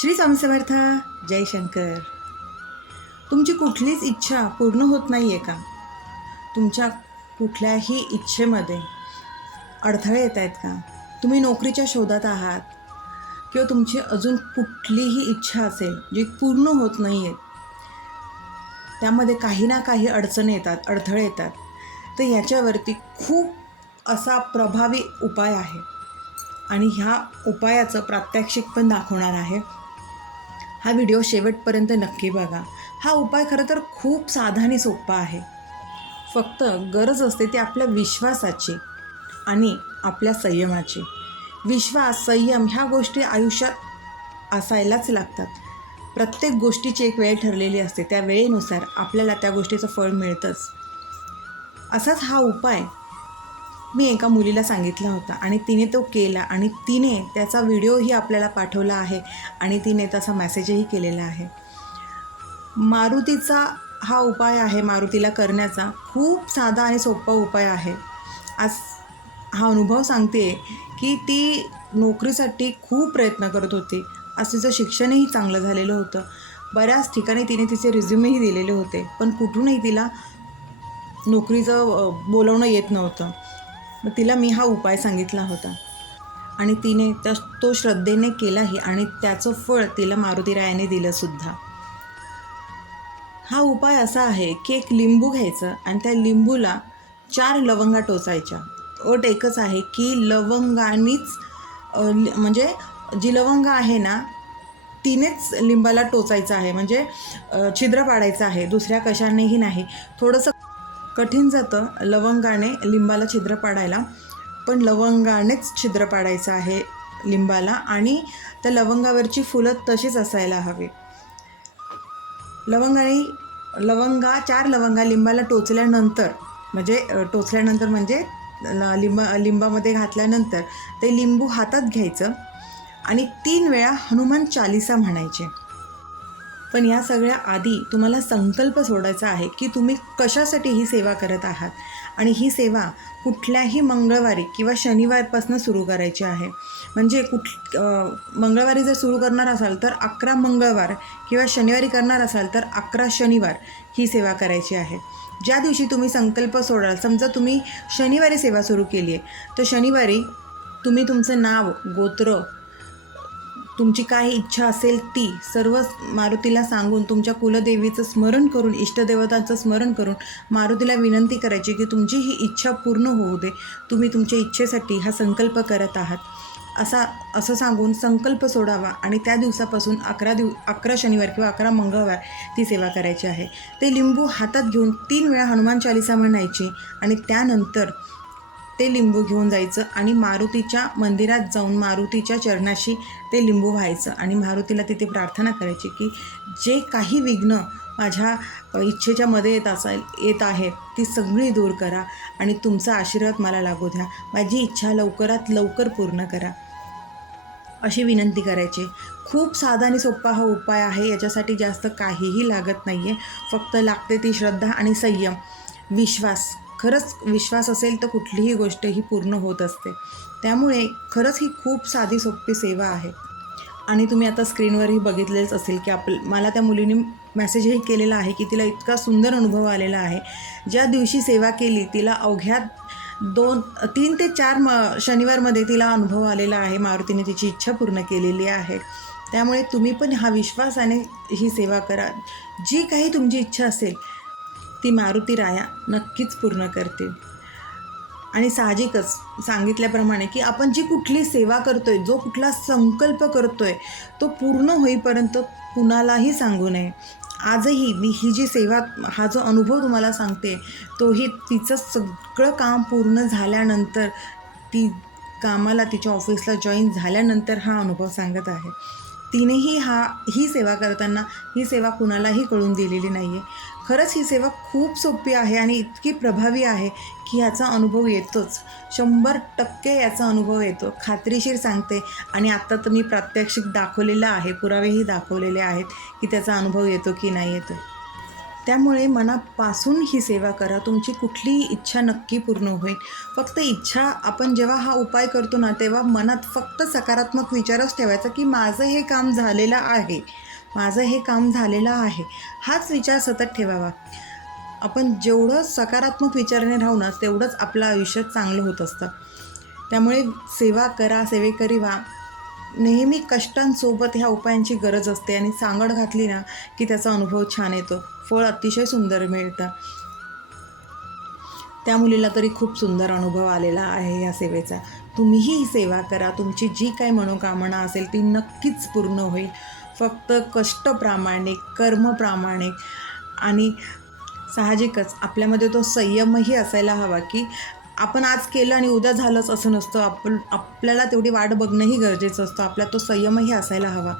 श्री स्वामी जयशंकर जय शंकर. तुमची कुठलीच इच्छा पूर्ण होत नाही आहे का? तुमच्या कुठल्याही इच्छेमध्ये अडथळे येत आहेत का? तुम्ही नोकरीच्या शोधात आहात किंवा तुमची अजून कुठलीही इच्छा असेल जी पूर्ण होत नाही आहेत त्यामध्ये काही ना काही अडचणी येतात अडथळे येतात. तर ह्याच्यावरती खूप असा प्रभावी उपाय आहे. आणि ह्या उपायाचं प्रात्यक्षिक पण दाखवणार आहे. हा व्हिडिओ शेवटपर्यंत नक्की बघा. हा उपाय खरं तर खूप साधा आणि सोपा आहे. फक्त गरज असते ती आपल्या विश्वासाची आणि आपल्या संयमाची. विश्वास संयम ह्या गोष्टी आयुष्यात असायलाच लागतात. प्रत्येक गोष्टीची एक वेळ ठरलेली असते. त्या वेळेनुसार आपल्याला त्या गोष्टीचं फळ मिळतंच. असाच हा उपाय मी एका मुलीला सांगितला होता आणि तिने तो केला आणि तिने त्याचा व्हिडिओही आपल्याला पाठवला आहे आणि तिने तसा मेसेजही केलेला आहे. मारुतीचा हा उपाय आहे मारुतीला करण्याचा. खूप साधा आणि सोपा उपाय आहे. आज हा अनुभव सांगते की ती नोकरीसाठी खूप प्रयत्न करत होती. आज तिचं शिक्षणही चांगलं झालेलं होतं. बऱ्याच ठिकाणी तिने तिचे रिझ्युमेही दिलेले होते पण कुठूनही तिला नोकरीचं बोलवणं येत नव्हतं. मग तिला मी हा उपाय सांगितला होता. आणि तिने त्या तो श्रद्धेने केलाही आणि त्याचं फळ तिला मारुतीरायाने दिलंसुद्धा हा उपाय असा आहे की एक लिंबू घ्यायचं आणि त्या लिंबूला चार लवंगा टोचायच्या. अट एकच आहे की लवंगानीच म्हणजे जी लवंग आहे ना तिनेच लिंबाला टोचायचं आहे. म्हणजे छिद्र पाडायचं आहे. दुसऱ्या कशानेही नाही. थोडंसं कठीण जातं लवंगाने लिंबाला छिद्र पाडायला. पण लवंगानेच छिद्र पाडायचं आहे लिंबाला आणि त्या लवंगावरची फुलं तशीच असायला हवी. लवंगाने लवंगा चार लवंगा लिंबाला टोचल्यानंतर म्हणजे टोचल्यानंतर म्हणजे ल- लिंबा लिंबामध्ये घातल्यानंतर ते लिंबू हातात घ्यायचं आणि तीन वेळा हनुमान चालिसा म्हणायचे. पण या सगळ्या आधी तुम्हाला संकल्प सोडायचा आहे की तुम्ही कशासाठी ही सेवा करत आहात. आणि ही सेवा कुठल्याही मंगळवारी किंवा शनिवारपासून सुरू करायची आहे. म्हणजे कुठ मंगळवारी जर सुरू करणार असाल तर अकरा मंगळवार किंवा शनिवारी करणार असाल तर अकरा शनिवार ही सेवा करायची आहे. ज्या दिवशी तुम्ही संकल्प सोडाल समजा तुम्ही शनिवारी सेवा सुरू केली आहे तर शनिवारी तुम्ही तुमचं नाव गोत्र तुमची काय इच्छा असेल ती सर्व मारुतीला सांगून तुमच्या कुलदेवीचं स्मरण करून इष्टदेवतांचं स्मरण करून मारुतीला विनंती करायची की तुमची ही इच्छा पूर्ण होऊ दे. तुम्ही तुमच्या इच्छेसाठी हा संकल्प करत आहात. असा असं सांगून संकल्प सोडावा आणि त्या दिवसापासून अकरा दिव अकरा शनिवार किंवा अकरा मंगळवार ती सेवा करायची आहे. ते लिंबू हातात घेऊन तीन वेळा हनुमान चालिसा म्हणायची आणि त्यानंतर ते लिंबू घेऊन जायचं आणि मारुतीच्या मंदिरात जाऊन मारुतीच्या चरणाशी ते लिंबू व्हायचं. आणि मारुतीला तिथे प्रार्थना करायची की जे काही विघ्न माझ्या इच्छेच्या मध्ये येत असेल येत आहेत ती सगळी दूर करा आणि तुमचा आशीर्वाद मला लागू द्या. माझी इच्छा लवकरात लवकर पूर्ण करा. अशी विनंती करायची. खूप साधा आणि सोपा हा उपाय आहे. याच्यासाठी जास्त काहीही लागत नाही आहे फक्त लागते ती श्रद्धा आणि संयम. विश्वास. खरंच विश्वास असेल तर कुठलीही गोष्ट ही पूर्ण होत असते. त्यामुळे खरंच ही खूप साधी सोपी सेवा आहे. आणि तुम्ही आता स्क्रीनवरही बघितलेच असेल की आप मला त्या मुलीने मेसेजही केलेला आहे की तिला इतका सुंदर अनुभव आलेला आहे. ज्या दिवशी सेवा केली तिला अवघ्या दोन तीन ते चार म शनिवारमध्ये तिला अनुभव आलेला आहे. मारुतीने तिची इच्छा पूर्ण केलेली आहे. त्यामुळे तुम्ही पण हा विश्वासाने ही सेवा करा. जी काही तुमची इच्छा असेल ती मारुती राया नक्कीच पूर्ण करते आणि साहजिकच सांगितल्याप्रमाणे की आपण जी कुठली सेवा करतोय जो कुठला संकल्प करतोय तो पूर्ण होईपर्यंत कुणालाही सांगू नये. आजही मी ही जी सेवा हा जो अनुभव तुम्हाला सांगते तोही तिचं सगळं काम पूर्ण झाल्यानंतर ती कामाला तिच्या ऑफिसला जॉईन झाल्यानंतर हा अनुभव सांगत आहे. तिनेही हा ही सेवा करताना ही सेवा कुणालाही कळून दिलेली नाही आहे खरंच ही सेवा खूप सोपी आहे आणि इतकी प्रभावी आहे की याचा अनुभव येतोच. शंभर टक्के याचा अनुभव येतो. खात्रीशीर सांगते आणि आत्ता तर मी प्रात्यक्षिक दाखवलेलं आहे पुरावेही दाखवलेले आहेत की त्याचा अनुभव येतो की नाही येतो. त्यामुळे मनापासून ही सेवा करा. तुमची कुठलीही इच्छा नक्की पूर्ण होईल. फक्त इच्छा आपण जेव्हा हा उपाय करतो ना तेव्हा मनात फक्त सकारात्मक विचारच ठेवायचा की माझं हे काम झालेलं आहे. माझं हे काम झालेलं आहे. हाच विचार सतत ठेवावा. आपण जेवढं सकारात्मक विचाराने राहू ना तेवढंच आपलं आयुष्य चांगलं होत असतं. त्यामुळे सेवा करा सेवेकरी व्हा. नेहमी कष्टांसोबत ह्या उपायांची गरज असते आणि सांगड घातली ना की त्याचा अनुभव छान येतो. फळ अतिशय सुंदर मिळतं. त्या मुलीला तरी खूप सुंदर अनुभव आलेला आहे या सेवेचा. तुम्हीही ही सेवा करा. तुमची जी काही मनोकामना असेल ती नक्कीच पूर्ण होईल. फक्त कष्ट प्रामाणिक कर्म प्रामाणिक आणि साहजिकच आपल्यामध्ये तो संयमही असायला हवा की आपण आज केलं आणि उद्या झालंच असं नसतं. आपण आपल्याला तेवढी वाट बघणंही गरजेचं असतं. आपला तो संयमही असायला हवा.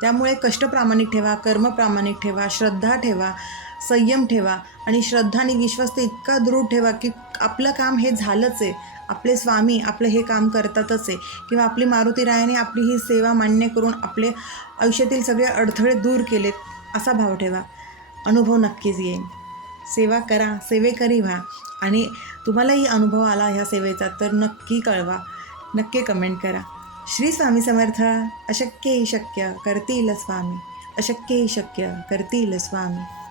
त्यामुळे कष्ट प्रामाणिक ठेवा कर्म प्रामाणिक ठेवा श्रद्धा ठेवा संयम ठेवा आणि श्रद्धा आणि विश्वास ते इतका दृढ ठेवा की आपलं काम हे झालंच आहे. आपले स्वामी आपलं हे काम करतातच आहे. किंवा आपली मारुती रायाने आपली ही सेवा मान्य करून आपले आयुष्यातील सगळे अडथळे दूर केलेत असा भाव ठेवा. अनुभव नक्कीच येईल. सेवा करा सेवेकरी व्हा आणि तुम्हालाही अनुभव आला ह्या सेवेचा तर नक्की कळवा. नक्की कमेंट करा. श्री स्वामी समर्थ अशक्यही शक्य करतील स्वामी. अशक्यही शक्य करतील स्वामी.